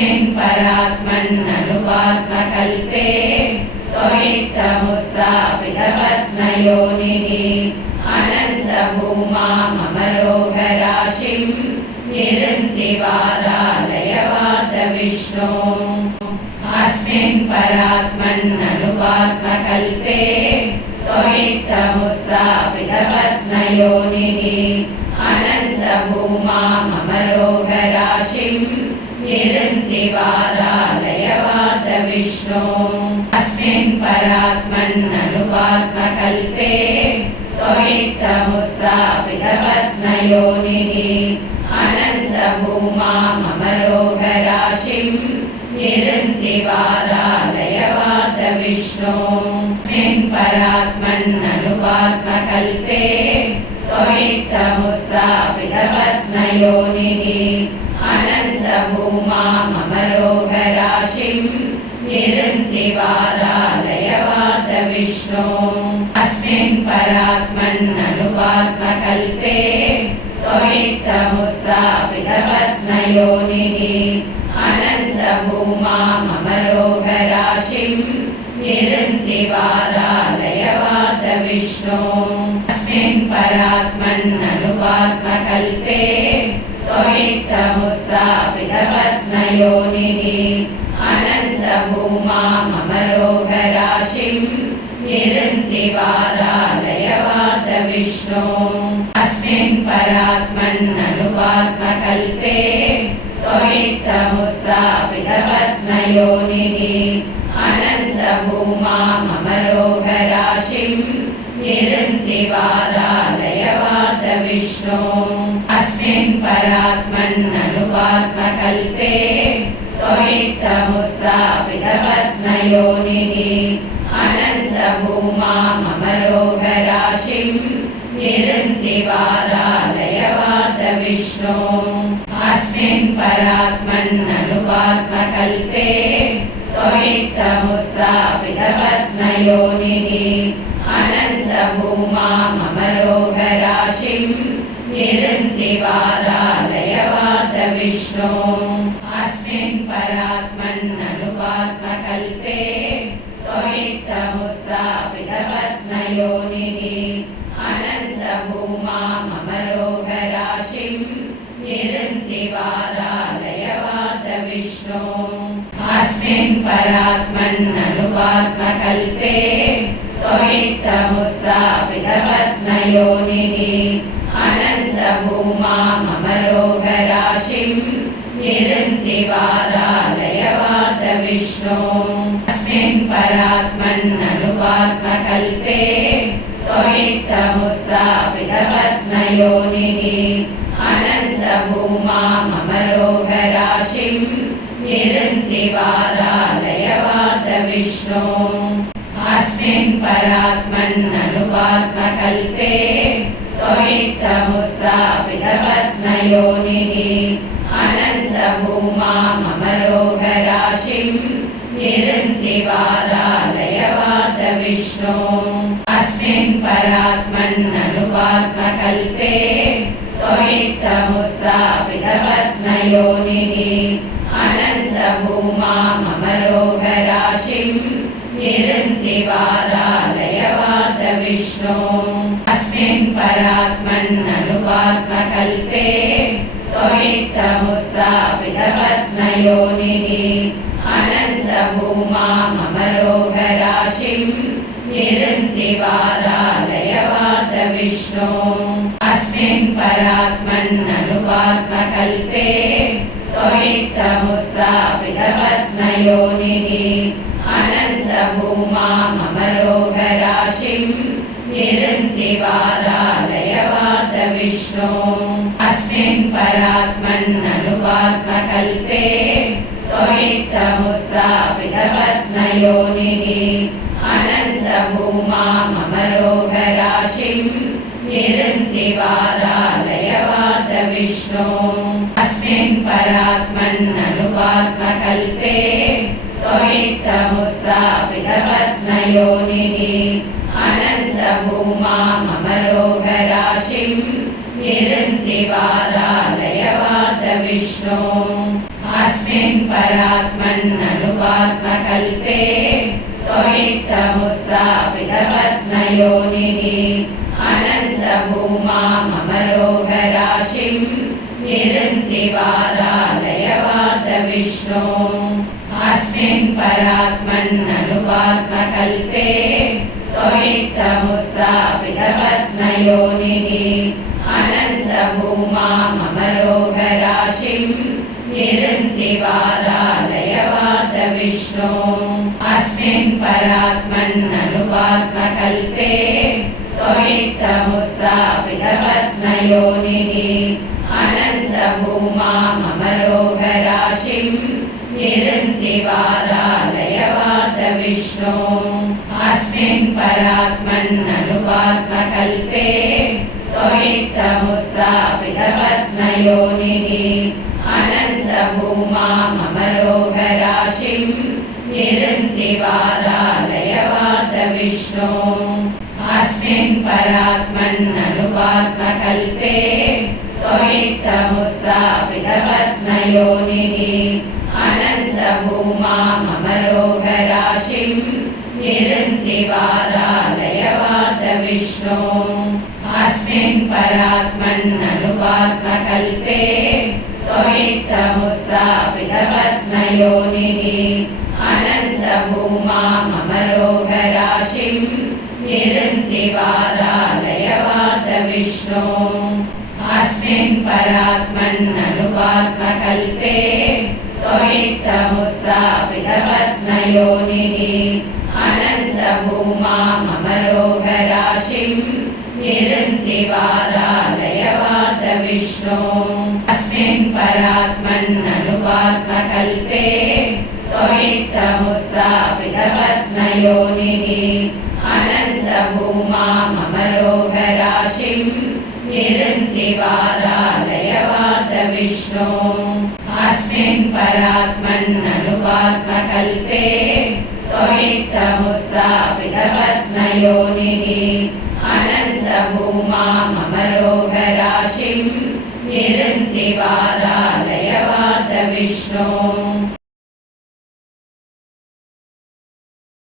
अस्मिन् परात्मन्ननुपात्मकल्पे त्वमित्तमुत्रापितपद्मयोनिः अनन्तभूमा मम रोगराशिं निरन्दिवारालयवासविष्णो अस्मिन् परात्मन्ननुपात्मकल्पे त्वमित्तमुत्रापितपद्मयोनिः अनन्तभूमा निरन्दिवारालयवासविष्णो अस्मिन् परात्मन्ननुपात्मकल्पे त्वमित्तमुत्रापितपद्मयोनिः अनन्तभूमा मम रोगराशिं निरन्दिवारालयवासविष्णो अस्मिन् परात्मन्ननुपात्मकल्पे त्वमित्तमुत्रापितपद्मयोनिः अनन्तभूमा मम रोगराशिं निरन्दिवारालयवासविष्णो अस्मिन् परात्मन्ननुपात्मकल्पे त्वमित्तमुत्रापितपद्मयोनिः अनन्तभूमा मम रोगराशिं निरन्दिवारालयवासविष्णो अस्मिन् परात्मन्ननुपात्मकल्पे निरन्दिवारालयवासविष्णो अस्मिन् परात्मन्ननुपात्मकल्पे त्वमित्तमुत्रापितपद्मयोनिः अनन्तभूमा मम रोगराशिं निरन्दिवारालयवासविष्णो अस्मिन् परात्मन्ननुपात्मकल्पे त्वमित्तमुत्रापितपद्मयोनिः अनन्तभूमा मम रोगराशिं निरन्दिवारालयवासविष्णो अस्मिन् परात्मन्ननुपात्मकल्पे त्वमित्तमुत्रापितपद्मयोनिः अनन्तभूमा मम रोगराशिं निरन्दिवारालयवासविष्णो अस्मिन् परात्मन्ननुपात्मकल्पे त्वमित्तमुत्रापितपद्मयोनिः अनन्तभूमा मम रोगराशिं निरन्दिवारालयवासविष्णो अस्मिन् परात्मन्ननुपात्मकल्पे त्वमित्तमुत्रापितपद्मयोनिः अनन्तभूमा मम रोगराशिं निरन्दिवारालयवासविष्णो अस्मिन् परात्मन्ननुपात्मकल्पे त्वमित्तमुत्रापितपद्मयोनिः अनन्तभूमा मम रोगराशिं निरन्दिवारालयवासविष्णो अस्मिन् परात्मन्ननुपात्मकल्पे त्वमित्तमुत्रापितपद्मयोनिः अनन्तभूमा मम रोगराशिं निरन्दिवारालयवासविष्णो अस्मिन् परात्मन्ननुपात्मकल्पे त्वमित्तमुत्रापितपद्मयोनिः अनन्तभूमा मम रोगराशिं निरन्दिवारालयवासविष्णो अस्मिन् परात्मन्ननुपात्मकल्पे त्वमित्तमुत्रापितपद्मयोनिः अनन्तभूमा मम रोगराशिं निरन्दिवारालयवासविष्णो अस्मिन् परात्मन्ननुपात्मकल्पे त्वमित्तमुत्रापितपद्मयोनिः अनन्तभूमा मम रोगराशिं निरन्दिवारालयवासविष्णो अस्मिन् परात्मन्ननुपात्मकल्पे त्वमित्तमुत्रापितपद्मयोनिः अनन्तभूमा मम रोगराशिं निरन्दिवारालयवासविष्णो अस्मिन् रोगराशिं निरन्दिवारालयवासविष्णो अस्मिन् परात्मन्ननुपात्मकल्पे त्वमित्तमुत्तापितपद्मयोनिः अनन्तभूमा मम रोगराशिं निरुन्दिवारालयवास विष्णो अस्मिन् परात्मन्ननुपात्मकल्पे त्वमित्तमुत्तापितपद्मयोनिः अनन्तभूमा मम रोगराशिं निरुन्दिवारालयवास विष्णो अस्मिन् परात्मन्ननुपात्मकल्पे त्वमित्तमुत्तापितपद्मयोनिः अनन्तभूमा मम रोगराशिं निरुन्दिवारालयवास विष्णो अस्मिन् परात्मन्ननुपात्मकल्पे त्वमित्तमुत्तापितपद्मयोनिः निरुन्दिवारालयवास विष्णो अस्मिन् परात्मन्ननुपात्मकल्पे त्वमित्तमुत्तापितपद्मयोनिः अनन्तभूमा मम रोगराशिं निरुन्दिवारालयवास विष्णो अस्मिन् परात्मन्ननुपात्मकल्पे त्वमित्तमुत्तापितपद्मयोनिः अनन्तभूमा मम रोगराशिं निरुन्दिवारालयवास विष्णो अस्मिन् परात्मन्ननुपात्मकल्पे त्वमित्तमुत्तापितपद्मयोनिः अनन्तभूमा मम रोगराशिं निरुन्दिवारालयवास विष्णो अस्मिन् परात्मन्ननुपात्मकल्पे त्वमित्तमुत्तापितपद्मयोनिः अनन्तभूमा मम रोगराशिं निरुन्दिवारालयवास विष्णो अस्मिन् परात्मन्ननुपात्मकल्पे त्वमित्तमुत्तापितपद्मयोनिः अनन्तभूमा मम रोगराशिं निरुन्दिवारालयवास विष्णो